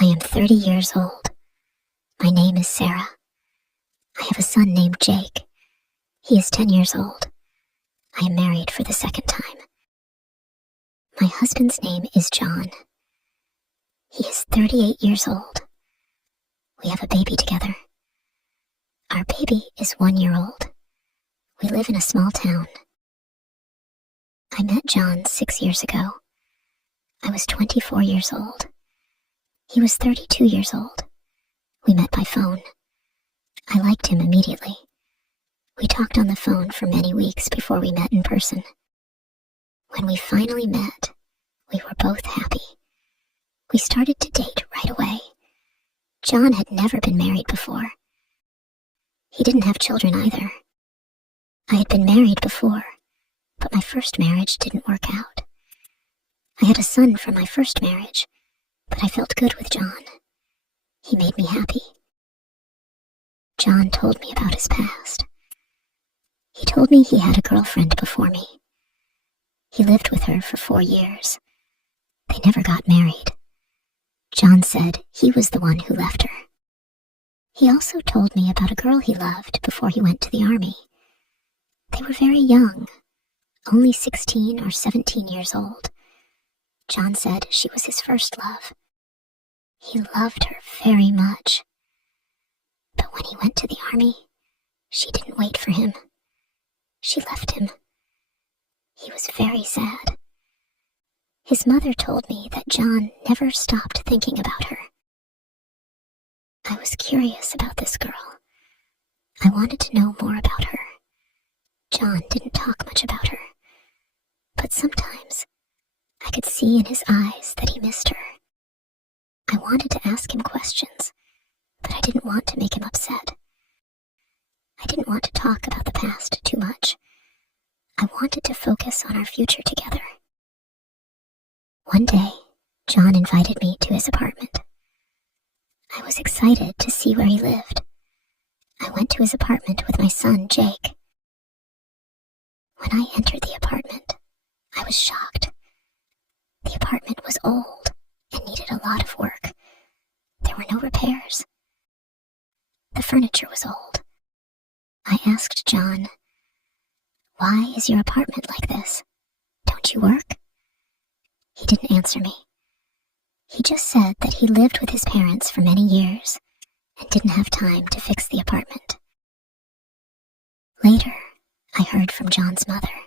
I am 30 years old. My name is Sarah. I have a son named Jake. He is 10 years old. I am married for the second time. My husband's name is John. He is 38 years old. We have a baby together. Our baby is 1 year old. We live in a small town. I met John 6 years ago. I was 24 years old. He was 32 years old. We met by phone. I liked him immediately. We talked on the phone for many weeks before we met in person. When we finally met, we were both happy. We started to date right away. John had never been married before. He didn't have children either. I had been married before, but my first marriage didn't work out. I had a son from my first marriage, but I felt good with John. He made me happy. John told me about his past. He told me he had a girlfriend before me. He lived with her for 4 years. They never got married. John said he was the one who left her. He also told me about a girl he loved before he went to the army. They were very young, only 16 or 17 years old. John said she was his first love. He loved her very much. But when he went to the army, she didn't wait for him. She left him. He was very sad. His mother told me that John never stopped thinking about her. I was curious about this girl. I wanted to know more about her. John didn't talk much about her, but sometimes I could see in his eyes that he missed her. I wanted to ask him questions, but I didn't want to make him upset. I didn't want to talk about the past too much. I wanted to focus on our future together. One day, John invited me to his apartment. I was excited to see where he lived. I went to his apartment with my son, Jake. When I entered the apartment, I was shocked. The apartment was old and needed a lot of work. There were no repairs. The furniture was old. I asked John, "Why is your apartment like this? Don't you work?" He didn't answer me. He just said that he lived with his parents for many years and didn't have time to fix the apartment. Later, I heard from John's mother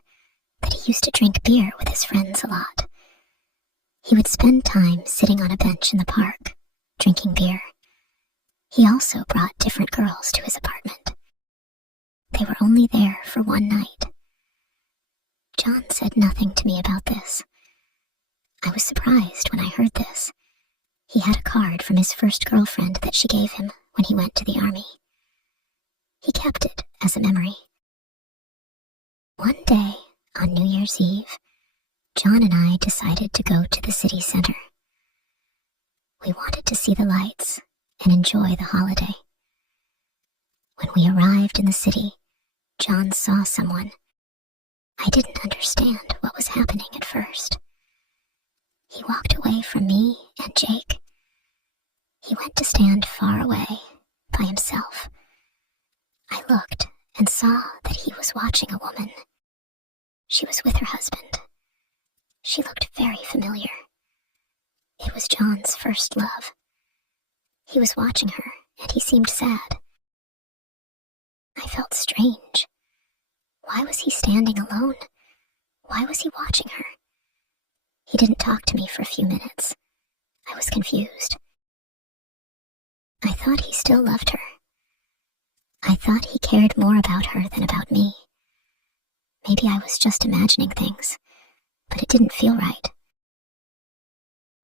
that he used to drink beer with his friends a lot. He would spend time sitting on a bench in the park, drinking beer. He also brought different girls to his apartment. They were only there for one night. John said nothing to me about this. I was surprised when I heard this. He had a card from his first girlfriend that she gave him when he went to the army. He kept it as a memory. One day, on New Year's Eve, John and I decided to go to the city center. We wanted to see the lights and enjoy the holiday. When we arrived in the city, John saw someone. I didn't understand what was happening at first. He walked away from me and Jake. He went to stand far away by himself. I looked and saw that he was watching a woman. She was with her husband. She looked very familiar. It was John's first love. He was watching her, and he seemed sad. I felt strange. Why was he standing alone? Why was he watching her? He didn't talk to me for a few minutes. I was confused. I thought he still loved her. I thought he cared more about her than about me. Maybe I was just imagining things, but it didn't feel right.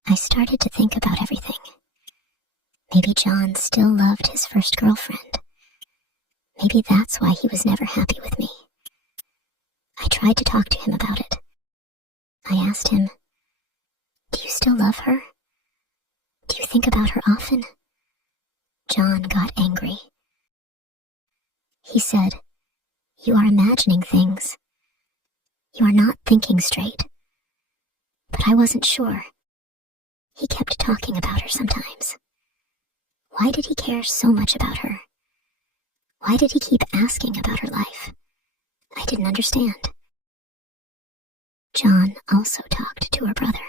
I started to think about everything. Maybe John still loved his first girlfriend. Maybe that's why he was never happy with me. I tried to talk to him about it. I asked him, "Do you still love her? Do you think about her often?" John got angry. He said, "You are imagining things. You are not thinking straight." But I wasn't sure. He kept talking about her sometimes. Why did he care so much about her? Why did he keep asking about her life? I didn't understand. John also talked to her brother.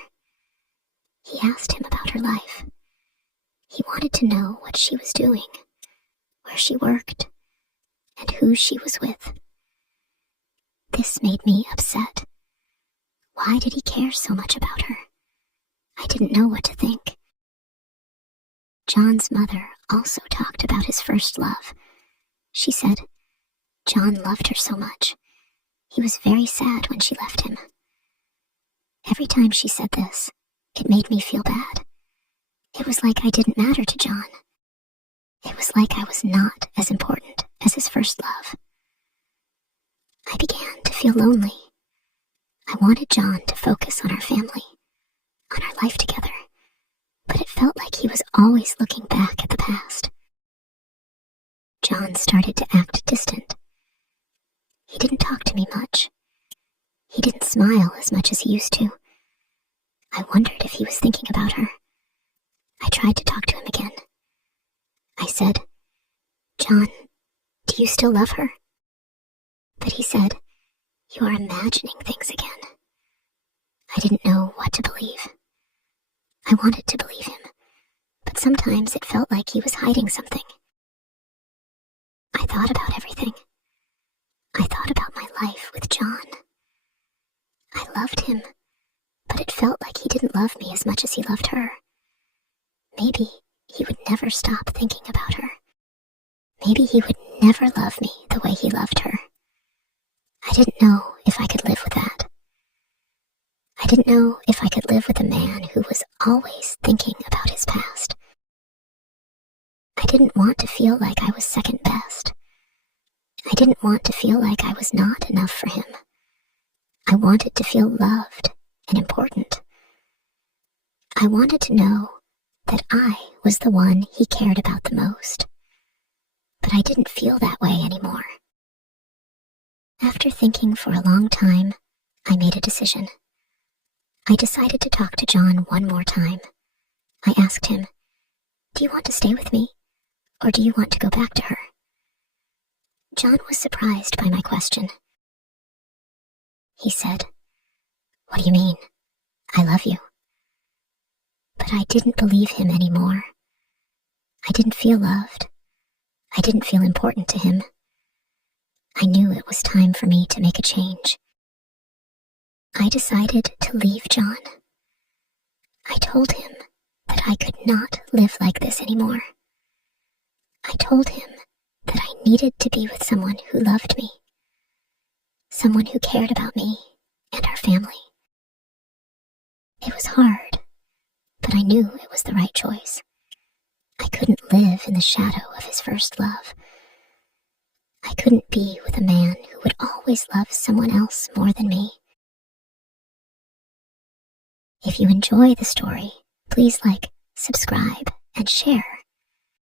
He asked him about her life. He wanted to know what she was doing, where she worked, and who she was with. This made me upset. Why did he care so much about her? I didn't know what to think. John's mother also talked about his first love. She said, John loved her so much. He was very sad when she left him. Every time she said this, it made me feel bad. It was like I didn't matter to John. It was like I was not as important as his first love. I began to feel lonely. I wanted John to focus on our family, on our life together, but it felt like he was always looking back at the past. John started to act distant. He didn't talk to me much. He didn't smile as much as he used to. I wondered if he was thinking about her. I tried to talk to him again. I said, John, do you still love her? But he said, you are imagining things again. I didn't know what to believe. I wanted to believe him, but sometimes it felt like he was hiding something. I thought about everything. I thought about my life with John. I loved him, but it felt like he didn't love me as much as he loved her. Maybe he would never stop thinking about her. Maybe he would never love me the way he loved her. I didn't know if I could live with that. I didn't know if I could live with a man who was always thinking about his past. I didn't want to feel like I was second best. I didn't want to feel like I was not enough for him. I wanted to feel loved and important. I wanted to know that I was the one he cared about the most. But I didn't feel that way anymore. After thinking for a long time, I made a decision. I decided to talk to John one more time. I asked him, do you want to stay with me, or do you want to go back to her? John was surprised by my question. He said, what do you mean? I love you. But I didn't believe him anymore. I didn't feel loved. I didn't feel important to him. I knew it was time for me to make a change. I decided to leave John. I told him that I could not live like this anymore. I told him that I needed to be with someone who loved me, someone who cared about me and our family. It was hard, but I knew it was the right choice. I couldn't live in the shadow of his first love. I couldn't be with a man who would always love someone else more than me. If you enjoy the story, please like, subscribe, and share.